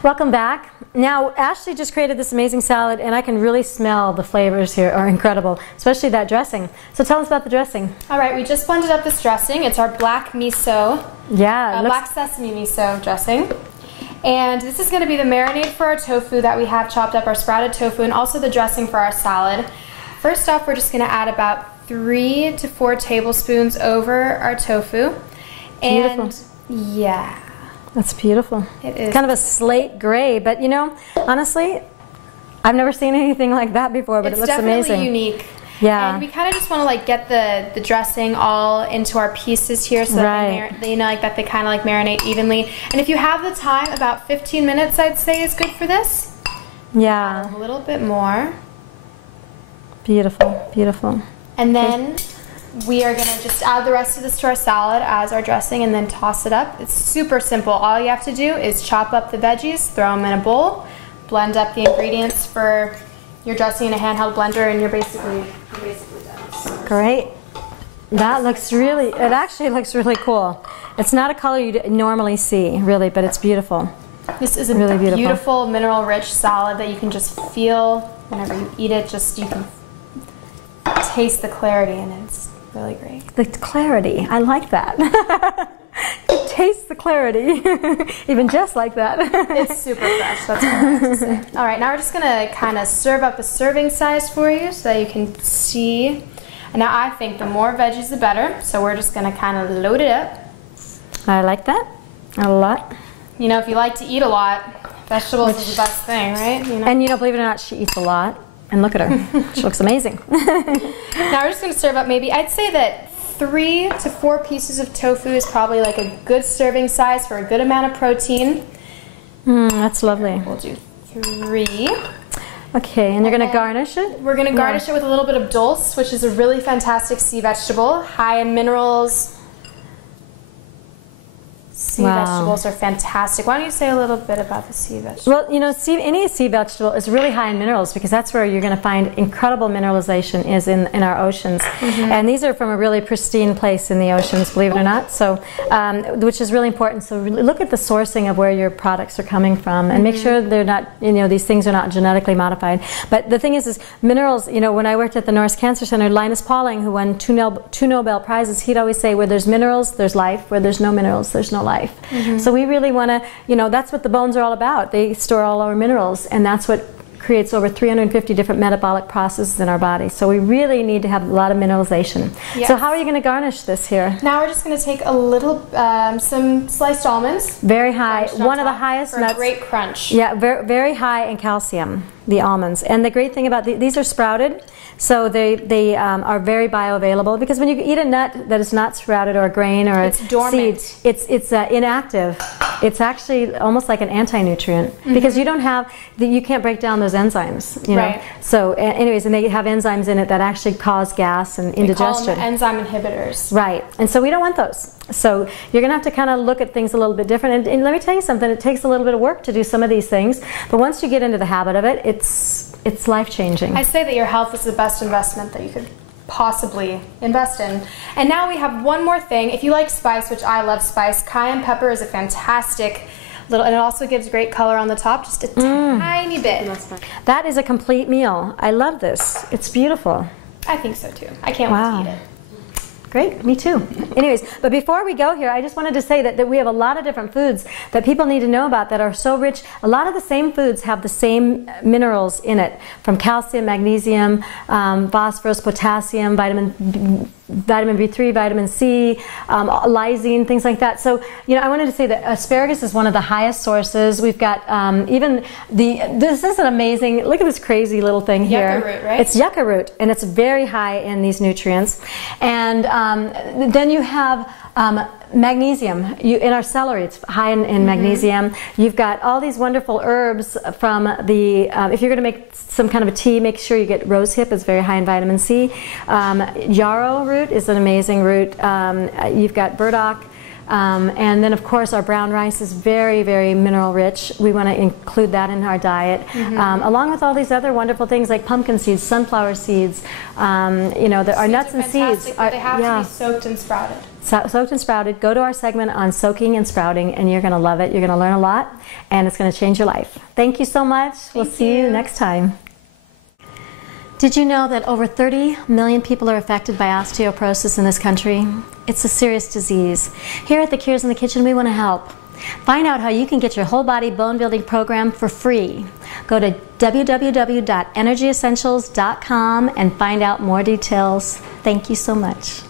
Welcome back. Now, Ashley just created this amazing salad, and I can really smell the flavors here are incredible, especially that dressing. So tell us about the dressing. All right, we just blended up this dressing. It's our black miso, black sesame miso dressing. And this is going to be the marinade for our tofu that we have chopped up, our sprouted tofu, and also the dressing for our salad. First off, we're just going to add about 3 to 4 tablespoons over our tofu. Beautiful. And yeah. That's beautiful. It is. Kind of a slate gray, but you know, honestly, I've never seen anything like that before, but it looks amazing. It's definitely unique. Yeah. And we kind of just want to like get the dressing all into our pieces here so that they, you know, like that they kind of like marinate evenly. And if you have the time, about 15 minutes I'd say is good for this. Yeah. A little bit more. Beautiful, beautiful. And then we are going to just add the rest of this to our salad as our dressing and then toss it up. It's super simple. All you have to do is chop up the veggies, throw them in a bowl, blend up the ingredients for your dressing in a handheld blender, and you're basically done. Great. That looks really, it actually looks really cool. It's not a color you normally see, really, but it's beautiful. This is a really beautiful mineral-rich salad that you can just feel whenever you eat it. Just you can taste the clarity in it. It's really great. The clarity, I like that. Taste the clarity, even just like that. It's super fresh, that's what I have to say. All right, now we're just gonna kind of serve up a serving size for you so that you can see. And now I think the more veggies the better, so we're just gonna kind of load it up. I like that a lot. You know, if you like to eat a lot, vegetables is the best thing, right? You know? And you know, believe it or not, she eats a lot. And look at her, she looks amazing. Now we're just gonna serve up maybe, I'd say that 3 to 4 pieces of tofu is probably like a good serving size for a good amount of protein. That's lovely. We'll do 3. Okay, and you're going to garnish it? We're going to garnish it with a little bit of dulse, which is a really fantastic sea vegetable, high in minerals. Sea vegetables are fantastic. Why don't you say a little bit about the sea vegetable? Well, you know, any sea vegetable is really high in minerals because that's where you're going to find incredible mineralization is in our oceans. And these are from a really pristine place in the oceans, believe it or not, so which is really important. So really look at the sourcing of where your products are coming from and make sure they're not, you know, these things are not genetically modified. But the thing is minerals, you know, when I worked at the Norris Cancer Center, Linus Pauling, who won 2 Nobel Prizes, he'd always say, where there's minerals, there's life. Where there's no minerals, there's no life. So we really want to, you know, that's what the bones are all about. They store all our minerals, and that's what creates over 350 different metabolic processes in our body. So we really need to have a lot of mineralization. So how are you going to garnish this here? Now we're just going to take a little, some sliced almonds. Very high, one of the highest for nuts. A great crunch. Yeah, very high in calcium, the almonds. And the great thing about these are sprouted, so they are very bioavailable, because when you eat a nut that is not sprouted or a grain or a seed, it's inactive. It's actually almost like an anti-nutrient because you don't have, you can't break down those enzymes, you know. So anyways, and they have enzymes in it that actually cause gas and indigestion. They call them enzyme inhibitors. Right, and so we don't want those. So you're going to have to kind of look at things a little bit different. And let me tell you something, it takes a little bit of work to do some of these things, but once you get into the habit of it, it's life-changing. I say that your health is the best investment that you could possibly invest in. And now we have one more thing. If you like spice, which I love spice, cayenne pepper is a fantastic little, and it also gives great color on the top, just a tiny bit. That is a complete meal. I love this. It's beautiful. I think so too. I can't wait to eat it. Great, me too. Anyways, but before we go here, I just wanted to say that we have a lot of different foods that people need to know about that are so rich. A lot of the same foods have the same minerals in it, from calcium, magnesium, phosphorus, potassium, vitamin B3, vitamin C, lysine, things like that. So, you know, I wanted to say that asparagus is one of the highest sources. We've got this is an amazing, look at this crazy little thing here. Yucca root, right? It's yucca root, and it's very high in these nutrients. And then you have magnesium. In our celery, it's high in magnesium. You've got all these wonderful herbs from the, if you're going to make some kind of a tea, make sure you get rose hip. It's very high in vitamin C. Yarrow root is an amazing root. You've got burdock. And then, of course, our brown rice is very, very mineral rich. We want to include that in our diet, along with all these other wonderful things like pumpkin seeds, sunflower seeds. You know, our nuts and seeds. But they have to be soaked and sprouted. Soaked and sprouted. Go to our segment on soaking and sprouting, and you're going to love it. You're going to learn a lot, and it's going to change your life. Thank you so much. We'll see you next time. Did you know that over 30 million people are affected by osteoporosis in this country? It's a serious disease. Here at the Cures in the Kitchen, we want to help. Find out how you can get your whole body bone building program for free. Go to www.energyessentials.com and find out more details. Thank you so much.